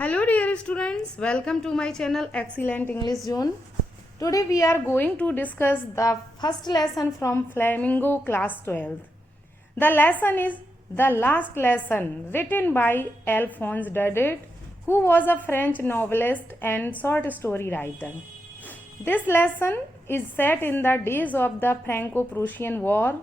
Hello dear students, welcome to my channel Excellent English Zone. Today we are going to discuss the first lesson from Flamingo class 12. The lesson is The Last Lesson, written by Alphonse Daudet, who was a French novelist and short story writer. This lesson is set in the days of the Franco-Prussian War,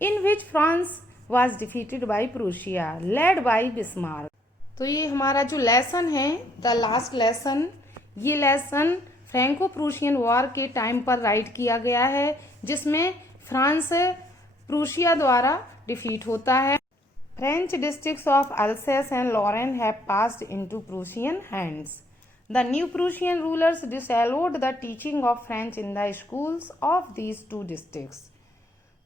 in which France was defeated by Prussia, led by Bismarck. तो ये हमारा जो lesson है the last lesson, ये lesson Franco Prussian war के time पर right किया गया है, जिसमें फ्रांस प्रूशिया द्वारा डिफीट होता है. French districts of Alsace and Lorraine have passed into Prussian hands. The new Prussian rulers disallowed the teaching of French in the schools of these two districts.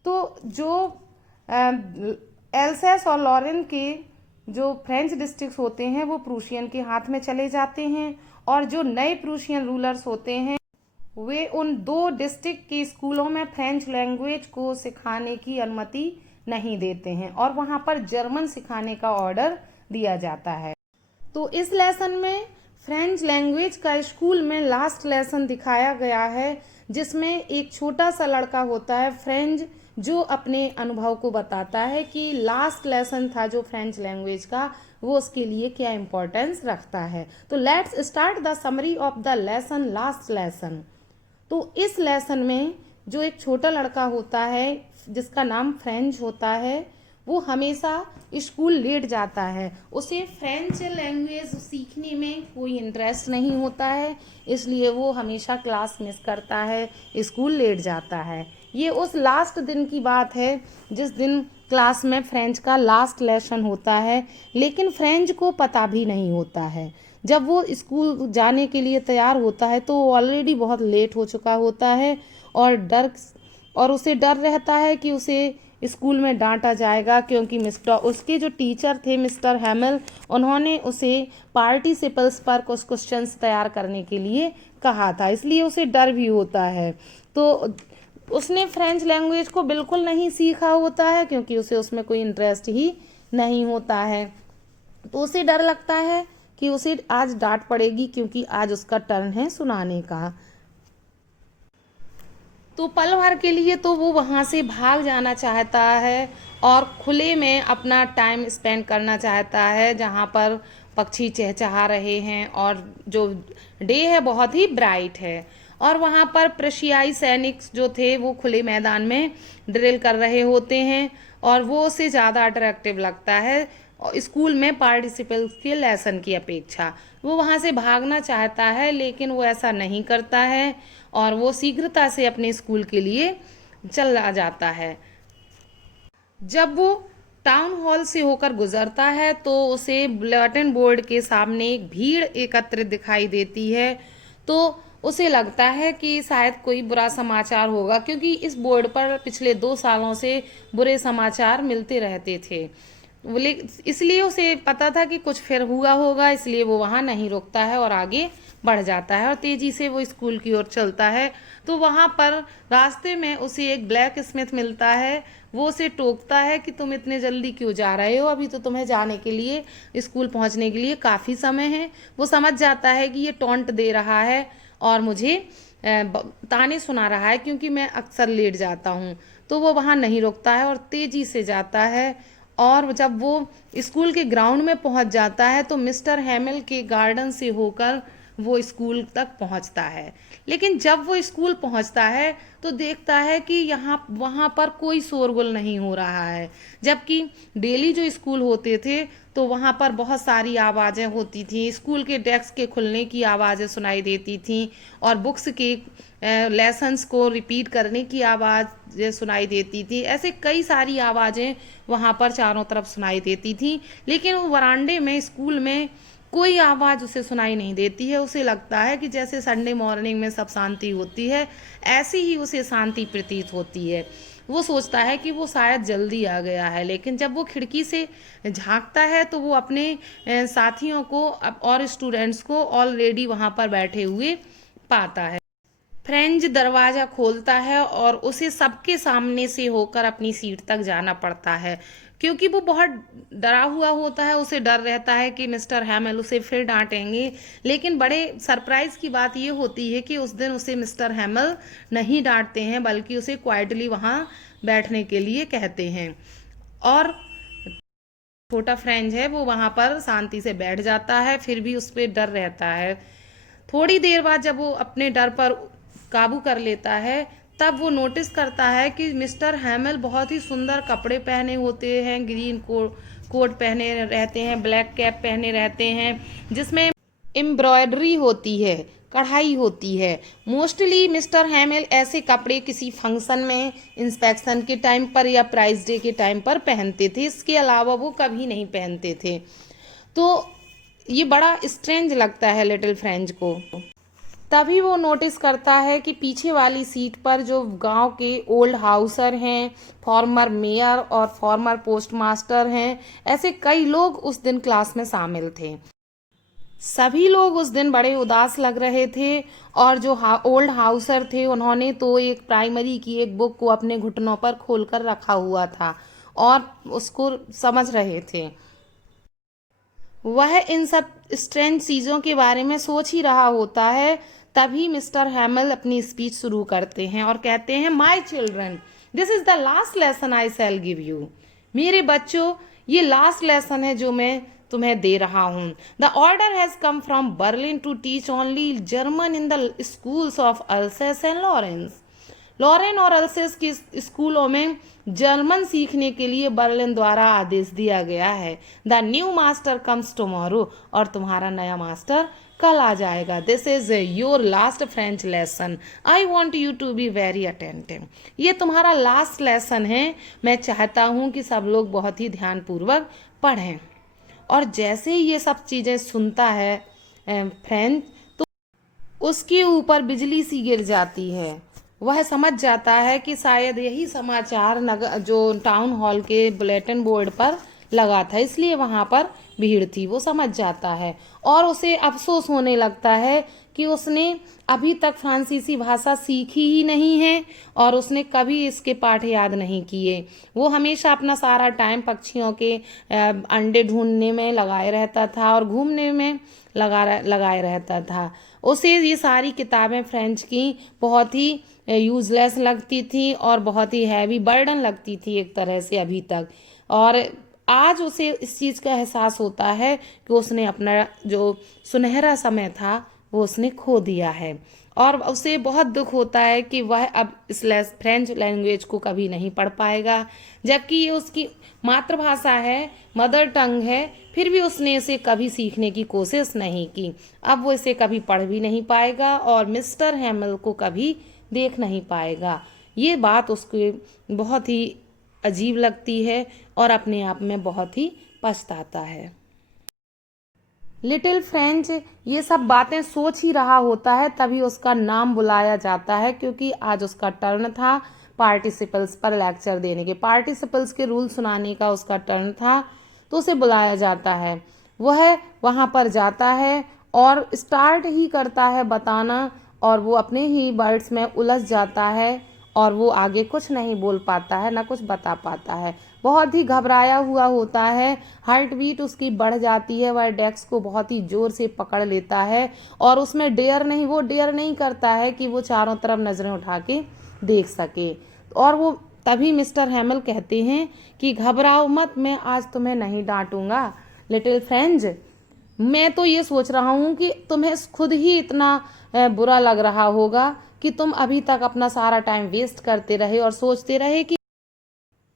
तो जो else's और Lauren के जो French districts होते हैं वो Prussian के हाथ में चले जाते हैं, और जो नए प्रूशियन रूलर्स होते हैं वे उन दो डिस्ट्रिक्ट के स्कूलों में फ्रेंच लैंग्वेज को सिखाने की अनुमति नहीं देते हैं और वहां पर जर्मन सिखाने का ऑर्डर दिया जाता है. तो इस लेसन में फ्रेंच लैंग्वेज का स्कूल में लास्ट लेसन दिखाया गया है, जिसमें एक छोटा सा लड़का होता है फ्रेंच, जो अपने अनुभव को बताता है कि लास्ट लेसन था जो फ्रेंच लैंग्वेज का, वो उसके लिए क्या इम्पोर्टेंस रखता है. तो let's start the summary of the lesson last lesson. तो इस लेसन में जो एक छोटा लड़का होता है जिसका नाम फ्रेंच होता है, वो हमेशा स्कूल लेट जाता है. उसे फ्रेंच लैंग्वेज सीखने में कोई इंटरेस्ट नहीं होता है, इसलिए वो हमेशा क्लास मिस करता है, स्कूल लेट जाता है. ये उस लास्ट दिन की बात है जिस दिन क्लास में फ्रेंच का लास्ट लेसन होता है, लेकिन फ्रेंच को पता भी नहीं होता है. जब वो स्कूल जाने के लिए तैयार होता है तो वो ऑलरेडी बहुत लेट हो चुका होता है और उसे डर रहता है कि उसे स्कूल में डांटा जाएगा, क्योंकि उसके जो टीचर थे मिस्टर हैमल, उन्होंने उसे पार्टिसिपल्स पर कुछ क्वेश्चंस तैयार करने के लिए कहा था, इसलिए उसे डर भी होता है. तो उसने फ्रेंच लैंग्वेज को बिल्कुल नहीं सीखा होता है, क्योंकि उसे उसमें कोई इंटरेस्ट ही नहीं होता है. तो उसे डर लगता है कि उसे आज डांट पड़ेगी, क्योंकि आज उसका टर्न है सुनाने का. तो पल भर के लिए तो वो वहाँ से भाग जाना चाहता है और खुले में अपना टाइम स्पेंड करना चाहता है, जहाँ पर पक्षी चहचहा रहे हैं और जो डे है बहुत ही ब्राइट है, और वहाँ पर प्रशियाई सैनिक जो थे वो खुले मैदान में ड्रिल कर रहे होते हैं, और वो उसे ज़्यादा अट्रैक्टिव लगता है स्कूल में पार्टिसिपेंट्स के लेसन की अपेक्षा. वो वहाँ से भागना चाहता है, लेकिन वो ऐसा नहीं करता है और वो शीघ्रता से अपने स्कूल के लिए चला जाता है. जब वो टाउन हॉल से होकर गुजरता है तो उसे बुलेटिन बोर्ड के सामने एक भीड़ एकत्रित दिखाई देती है. तो उसे लगता है कि शायद कोई बुरा समाचार होगा, क्योंकि इस बोर्ड पर पिछले 2 सालों से बुरे समाचार मिलते रहते थे, इसलिए उसे पता था कि कुछ फिर हुआ होगा, इसलिए वो वहाँ नहीं रुकता है और आगे बढ़ जाता है और तेजी से वो स्कूल की ओर चलता है. तो वहाँ पर रास्ते में उसे एक ब्लैक स्मिथ मिलता है. वो उसे टोकता है कि तुम इतने जल्दी क्यों जा रहे हो, अभी तो तुम्हें जाने के लिए, स्कूल पहुँचने के लिए काफ़ी समय है. वो समझ जाता है कि ये टॉन्ट दे रहा है और मुझे ताने सुना रहा है, क्योंकि मैं अक्सर लेट जाता हूँ. तो वो वहाँ नहीं रुकता है और तेजी से जाता है, और जब वो स्कूल के ग्राउंड में पहुंच जाता है तो मिस्टर हैमिल के गार्डन से होकर वो स्कूल तक पहुंचता है. लेकिन जब वो स्कूल पहुंचता है तो देखता है कि वहाँ पर कोई शोरगुल नहीं हो रहा है, जबकि डेली जो स्कूल होते थे तो वहाँ पर बहुत सारी आवाज़ें होती थी. स्कूल के डेस्क के खुलने की आवाज़ें सुनाई देती थी और बुक्स के लेसन्स को रिपीट करने की आवाज़ें सुनाई देती थी. ऐसे कई सारी आवाज़ें वहाँ पर चारों तरफ सुनाई देती थी, लेकिन वो वरांडे में स्कूल में कोई आवाज़ उसे सुनाई नहीं देती है. उसे लगता है कि जैसे संडे मॉर्निंग में सब शांति होती है, ऐसी ही उसे शांति प्रतीत होती है. वो सोचता है कि वो शायद जल्दी आ गया है, लेकिन जब वो खिड़की से झांकता है तो वो अपने साथियों को और स्टूडेंट्स को ऑलरेडी वहाँ पर बैठे हुए पाता है. फ्रेंच दरवाज़ा खोलता है और उसे सबके सामने से होकर अपनी सीट तक जाना पड़ता है, क्योंकि वो बहुत डरा हुआ होता है, उसे डर रहता है कि मिस्टर हैमिल उसे फिर डांटेंगे। लेकिन बड़े सरप्राइज की बात ये होती है कि उस दिन उसे मिस्टर हैमिल नहीं डांटते हैं, बल्कि उसे क्वाइटली वहां बैठने के लिए कहते हैं। और छोटा फ्रेंच है वो वहां पर शांति से बैठ जाता है, फिर भी उस पर डर रहता है। थोड़ी देर बाद जब वो अपने डर पर काबू कर लेता है, तब वो नोटिस करता है कि मिस्टर हैमिल बहुत ही सुंदर कपड़े पहने होते हैं, ग्रीन कोट पहने रहते हैं, ब्लैक कैप पहने रहते हैं, जिसमें एम्ब्रॉयडरी होती है, कढ़ाई होती है। मोस्टली मिस्टर हैमिल ऐसे कपड़े किसी फंक्शन में, इंस्पेक्शन के टाइम पर या प्राइज डे के टाइम पर पहनते थे, इसके अलावा वो कभी नहीं पहनते थे। तो ये बड़ा स्ट्रेंज लगता है लिटिल फ्रेंच को। तभी वो नोटिस करता है कि पीछे वाली सीट पर जो गांव के ओल्ड हाउसर हैं, फॉर्मर मेयर और फॉर्मर पोस्टमास्टर हैं, ऐसे कई लोग उस दिन क्लास में शामिल थे। सभी लोग उस दिन बड़े उदास लग रहे थे, और जो ओल्ड हाउसर थे उन्होंने तो एक प्राइमरी की एक बुक को अपने घुटनों पर खोलकर रखा हुआ था और उसको समझ रहे थे। वह इन सब स्ट्रेंज चीज़ों के बारे में सोच ही रहा होता है। तभी मिस्टर हैमिल अपनी स्पीच शुरू करते हैं और कहते हैं, my children, this is the last lesson I shell give you. मेरे बच्चों, ये लास्ट लेसन है जो मैं तुम्हें दे रहा हूँ। The order has come from Berlin to teach only German in the schools of Alsace and Lorraine. Lorraine और अल्सेस के स्कूलों में जर्मन सीखने के लिए बर्लिन द्वारा आदेश दिया गया है। The new master comes tomorrow, और तुम्हारा नया मास्टर कल आ जाएगा। This is your last French lesson, I want you to be very attentive. ये तुम्हारा लास्ट लेसन है, मैं चाहता हूँ कि सब लोग बहुत ही ध्यानपूर्वक पढ़ें। और जैसे ही ये सब चीज़ें सुनता है फ्रेंच, तो उसके ऊपर बिजली सी गिर जाती है। वह समझ जाता है कि शायद यही समाचार जो टाउन हॉल के बुलेटिन बोर्ड पर लगा था, इसलिए वहां पर भीड़ थी। वो समझ जाता है और उसे अफसोस होने लगता है कि उसने अभी तक फ्रांसीसी भाषा सीखी ही नहीं है और उसने कभी इसके पाठ याद नहीं किए। वो हमेशा अपना सारा टाइम पक्षियों के अंडे ढूंढने में लगाए रहता था और घूमने में लगाए रहता था। उसे ये सारी किताबें फ्रेंच की बहुत ही यूजलेस लगती थी और बहुत ही हैवी बर्डन लगती थी एक तरह से अभी तक। और आज उसे इस चीज़ का एहसास होता है कि उसने अपना जो सुनहरा समय था वो उसने खो दिया है, और उसे बहुत दुख होता है कि वह अब इस फ्रेंच लैंग्वेज को कभी नहीं पढ़ पाएगा, जबकि ये उसकी मातृभाषा है, मदर टंग है। फिर भी उसने इसे कभी सीखने की कोशिश नहीं की। अब वो इसे कभी पढ़ भी नहीं पाएगा और मिस्टर हैमिल को कभी देख नहीं पाएगा। ये बात उसको बहुत ही अजीब लगती है और अपने आप में बहुत ही पछताता है। लिटिल फ्रेंच ये सब बातें सोच ही रहा होता है, तभी उसका नाम बुलाया जाता है, क्योंकि आज उसका टर्न था पार्टिसिपल्स पर लेक्चर देने के, पार्टिसिपल्स के रूल सुनाने का उसका टर्न था। तो उसे बुलाया जाता है। वह वहां पर जाता है और स्टार्ट ही करता है बताना, और वो अपने ही वर्ड्स में उलझ जाता है और वो आगे कुछ नहीं बोल पाता है, ना कुछ बता पाता है। बहुत ही घबराया हुआ होता है, हार्ट बीट उसकी बढ़ जाती है। वह डेस्क को बहुत ही जोर से पकड़ लेता है और उसमें वो डेयर नहीं करता है कि वो चारों तरफ नजरें उठा के देख सके। और वो तभी मिस्टर हैमिल कहते हैं कि घबराओ मत, मैं आज तुम्हें नहीं डांटूंगा लिटिल फ्रेंच। मैं तो ये सोच रहा हूँ कि तुम्हें खुद ही इतना बुरा लग रहा होगा कि तुम अभी तक अपना सारा टाइम वेस्ट करते रहे और सोचते रहे कि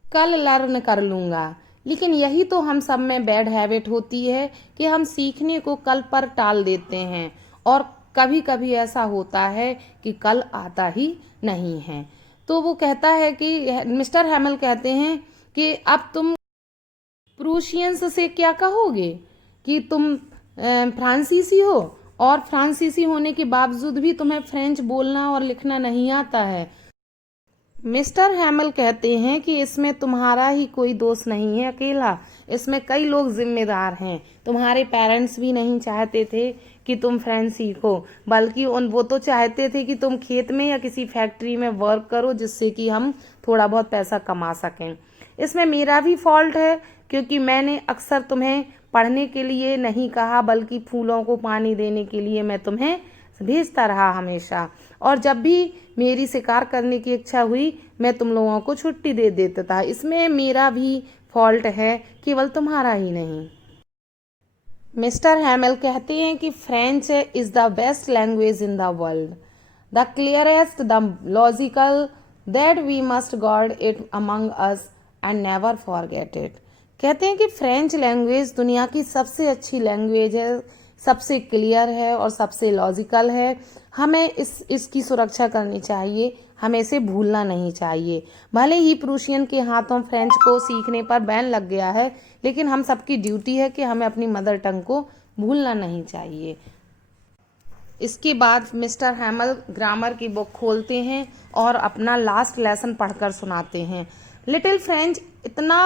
कल लर्न कर लूंगा। लेकिन यही तो हम सब में बैड हैबिट होती है कि हम सीखने को कल पर टाल देते हैं, और कभी कभी ऐसा होता है कि कल आता ही नहीं है। तो वो कहता है कि मिस्टर हैमिल कहते हैं कि अब तुम प्रूशियंस से क्या कहोगे कि तुम फ्रांसीसी हो, और फ्रांसीसी होने के बावजूद भी तुम्हें फ्रेंच बोलना और लिखना नहीं आता है। मिस्टर हैमिल कहते हैं कि इसमें तुम्हारा ही कोई दोष नहीं है अकेला, इसमें कई लोग जिम्मेदार हैं। तुम्हारे पेरेंट्स भी नहीं चाहते थे कि तुम फ्रेंच सीखो, बल्कि वो तो चाहते थे कि तुम खेत में या किसी फैक्ट्री में वर्क करो, जिससे कि हम थोड़ा बहुत पैसा कमा सकें। इसमें मेरा भी फॉल्ट है, क्योंकि मैंने अक्सर तुम्हें पढ़ने के लिए नहीं कहा, बल्कि फूलों को पानी देने के लिए मैं तुम्हें भेजता रहा हमेशा। और जब भी मेरी शिकार करने की इच्छा हुई, मैं तुम लोगों को छुट्टी दे देता था। इसमें मेरा भी फॉल्ट है, केवल तुम्हारा ही नहीं। मिस्टर हैमेल कहते हैं कि French is the best language in the world, the clearest, the logical, that we must guard it among us and never forget it. कहते हैं कि फ्रेंच लैंग्वेज दुनिया की सबसे अच्छी लैंग्वेज है, सबसे क्लियर है और सबसे लॉजिकल है। हमें इसकी सुरक्षा करनी चाहिए, हमें इसे भूलना नहीं चाहिए। भले ही प्रूशियन के हाथों फ्रेंच को सीखने पर बैन लग गया है, लेकिन हम सबकी ड्यूटी है कि हमें अपनी मदर टंग को भूलना नहीं चाहिए। इसके बाद मिस्टर हैमल ग्रामर की बुक खोलते हैं और अपना लास्ट लेसन पढ़कर सुनाते हैं। लिटिल फ्रेंच इतना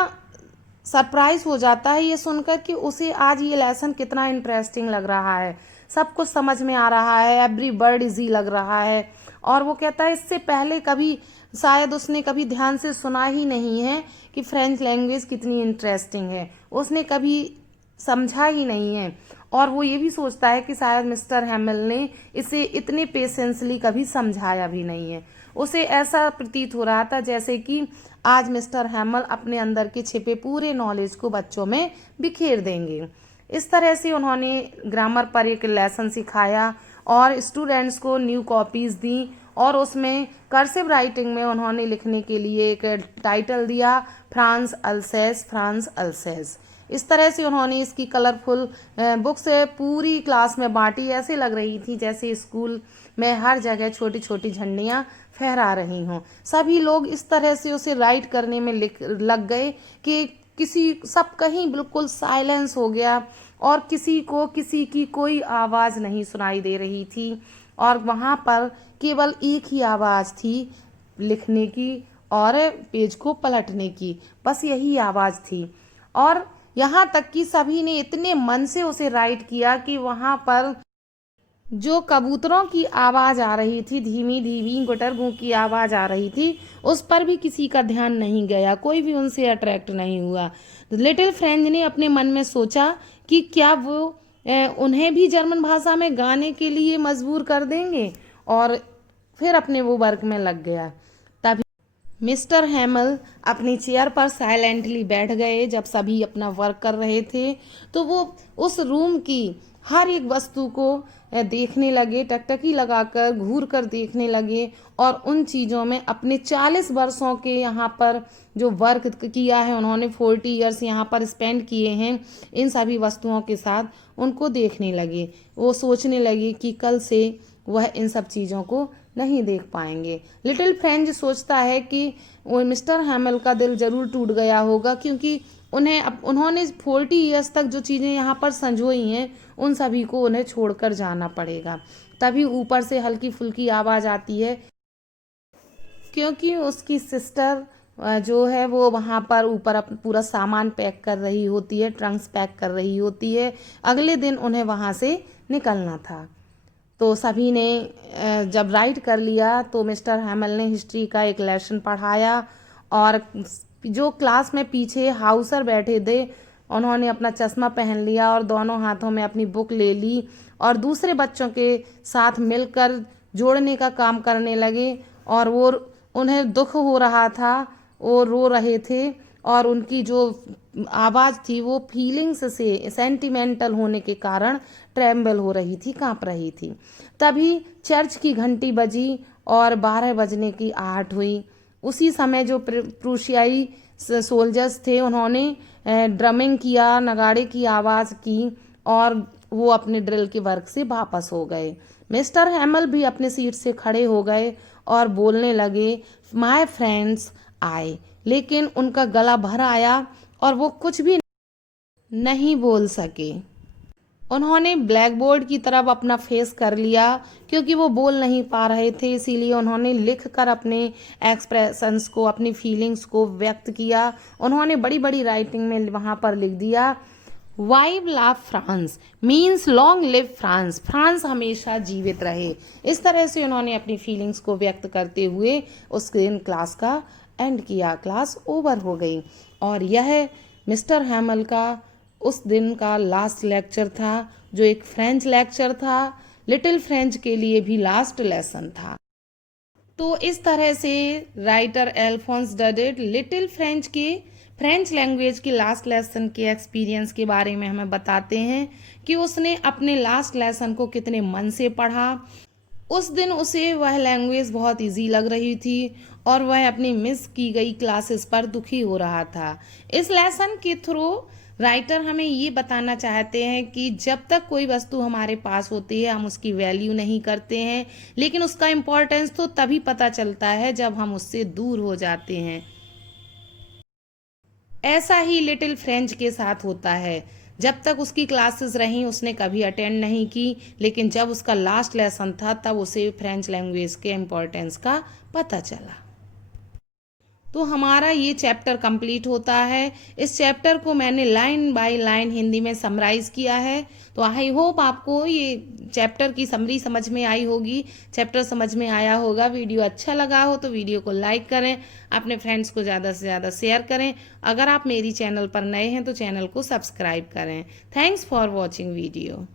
सरप्राइज हो जाता है ये सुनकर कि उसे आज ये लेसन कितना इंटरेस्टिंग लग रहा है, सब कुछ समझ में आ रहा है, एवरी वर्ड इजी लग रहा है। और वो कहता है इससे पहले कभी शायद उसने कभी ध्यान से सुना ही नहीं है कि फ्रेंच लैंग्वेज कितनी इंटरेस्टिंग है, उसने कभी समझा ही नहीं है। और वो ये भी सोचता है कि शायद मिस्टर हैमिल ने इसे इतने पेशेंसली कभी समझाया भी नहीं है। उसे ऐसा प्रतीत हो रहा था जैसे कि आज मिस्टर हैमिल अपने अंदर के छिपे पूरे नॉलेज को बच्चों में बिखेर देंगे। इस तरह से उन्होंने ग्रामर पर एक लेसन सिखाया और स्टूडेंट्स को न्यू कॉपीज़ दी, और उसमें कर्सिव राइटिंग में उन्होंने लिखने के लिए एक टाइटल दिया, फ्रांस अल्सेस, फ्रांस अल्सेस। इस तरह से उन्होंने इसकी कलरफुल बुक्स पूरी क्लास में बांटी। ऐसे लग रही थी जैसे स्कूल में हर जगह छोटी छोटी झंडियाँ फहरा रही हों। सभी लोग इस तरह से उसे राइट करने में लग गए कि सब कहीं बिल्कुल साइलेंस हो गया और किसी की कोई आवाज़ नहीं सुनाई दे रही थी। और वहाँ पर केवल एक ही आवाज़ थी, लिखने की और पेज को पलटने की, बस यही आवाज़ थी। और यहाँ तक कि सभी ने इतने मन से उसे राइट किया कि वहाँ पर जो कबूतरों की आवाज़ आ रही थी, धीमी धीमी गुटरगू की आवाज़ आ रही थी, उस पर भी किसी का ध्यान नहीं गया, कोई भी उनसे अट्रैक्ट नहीं हुआ। लिटिल फ्रेंच ने अपने मन में सोचा कि क्या वो उन्हें भी जर्मन भाषा में गाने के लिए मजबूर कर देंगे, और फिर अपने वो वर्क में लग गया। तभी मिस्टर हैमल अपनी चेयर पर साइलेंटली बैठ गए। जब सभी अपना वर्क कर रहे थे तो वो उस रूम की हर एक वस्तु को देखने लगे, टकटकी लगाकर घूर कर देखने लगे, और उन चीज़ों में अपने 40 वर्षों के यहाँ पर जो वर्क किया है, उन्होंने 40 ईयर्स यहाँ पर स्पेंड किए हैं इन सभी वस्तुओं के साथ, उनको देखने लगे। वो सोचने लगे कि कल से वह इन सब चीज़ों को नहीं देख पाएंगे। लिटिल फ्रेंच सोचता है कि वो मिस्टर हैमल का दिल जरूर टूट गया होगा, क्योंकि उन्होंने 40 ईयर्स तक जो चीज़ें यहाँ पर संजोई हैं, उन सभी को उन्हें छोड़कर जाना पड़ेगा। तभी ऊपर से हल्की फुल्की आवाज़ आती है, क्योंकि उसकी सिस्टर जो है वो वहाँ पर ऊपर पूरा सामान पैक कर रही होती है, ट्रंक्स पैक कर रही होती है। अगले दिन उन्हें वहाँ से निकलना था। तो सभी ने जब राइट कर लिया तो मिस्टर हैमल ने हिस्ट्री का एक लेसन पढ़ाया, और जो क्लास में पीछे हाउसर बैठे थे उन्होंने अपना चश्मा पहन लिया और दोनों हाथों में अपनी बुक ले ली और दूसरे बच्चों के साथ मिलकर जोड़ने का काम करने लगे। और वो उन्हें दुख हो रहा था, वो रो रहे थे, और उनकी जो आवाज़ थी वो फीलिंग्स से सेंटिमेंटल होने के कारण ट्रेम्बल हो रही थी, कांप रही थी। तभी चर्च की घंटी बजी और 12 बजने की आहट हुई। उसी समय जो प्रूशियाई सोल्जर्स थे उन्होंने ड्रमिंग किया, नगाड़े की आवाज़ की, और वो अपने ड्रिल के वर्क से वापस हो गए। मिस्टर हैमल भी अपने सीट से खड़े हो गए और बोलने लगे, माय फ्रेंड्स आए, लेकिन उनका गला भर आया और वो कुछ भी नहीं बोल सके। उन्होंने ब्लैक बोर्ड की तरफ अपना फेस कर लिया, क्योंकि वो बोल नहीं पा रहे थे, इसीलिए उन्होंने लिख कर अपने एक्सप्रेशंस को, अपनी फीलिंग्स को व्यक्त किया। उन्होंने बड़ी बड़ी राइटिंग में वहाँ पर लिख दिया, वाइव लाव France means long live France, France हमेशा जीवित रहे। इस तरह से उन्होंने अपनी फीलिंग्स को व्यक्त करते हुए उस क्लास का एंड किया, क्लास ओवर हो गई। और यह मिस्टर हैमल का उस दिन का लास्ट लेक्चर था, जो एक फ्रेंच लेक्चर था, लिटिल फ्रेंच के लिए भी लास्ट लेसन था। तो इस तरह से राइटर अल्फोंस डडेट लिटिल फ्रेंच के फ्रेंच लैंग्वेज की लास्ट लेसन के एक्सपीरियंस के बारे में हमें बताते हैं कि उसने अपने लास्ट लेसन को कितने मन से पढ़ा। उस दिन उसे वह लैंग्वेज बहुत इजी लग रही थी और वह अपनी मिस की गई क्लासेस पर दुखी हो रहा था। इस लेसन के थ्रू राइटर हमें ये बताना चाहते हैं कि जब तक कोई वस्तु हमारे पास होती है हम उसकी वैल्यू नहीं करते हैं, लेकिन उसका इम्पोर्टेंस तो तभी पता चलता है जब हम उससे दूर हो जाते हैं। ऐसा ही लिटिल फ्रेंच के साथ होता है। जब तक उसकी क्लासेस रहीं उसने कभी अटेंड नहीं की, लेकिन जब उसका लास्ट लेसन था तब उसे फ्रेंच लैंग्वेज के इम्पोर्टेंस का पता चला। तो हमारा ये चैप्टर कंप्लीट होता है। इस चैप्टर को मैंने लाइन बाय लाइन हिंदी में समराइज किया है। तो आई होप आपको ये चैप्टर की समरी समझ में आई होगी, चैप्टर समझ में आया होगा। वीडियो अच्छा लगा हो तो वीडियो को लाइक करें, अपने फ्रेंड्स को ज़्यादा से ज़्यादा शेयर करें। अगर आप मेरी चैनल पर नए हैं तो चैनल को सब्सक्राइब करें। Thanks for watching video.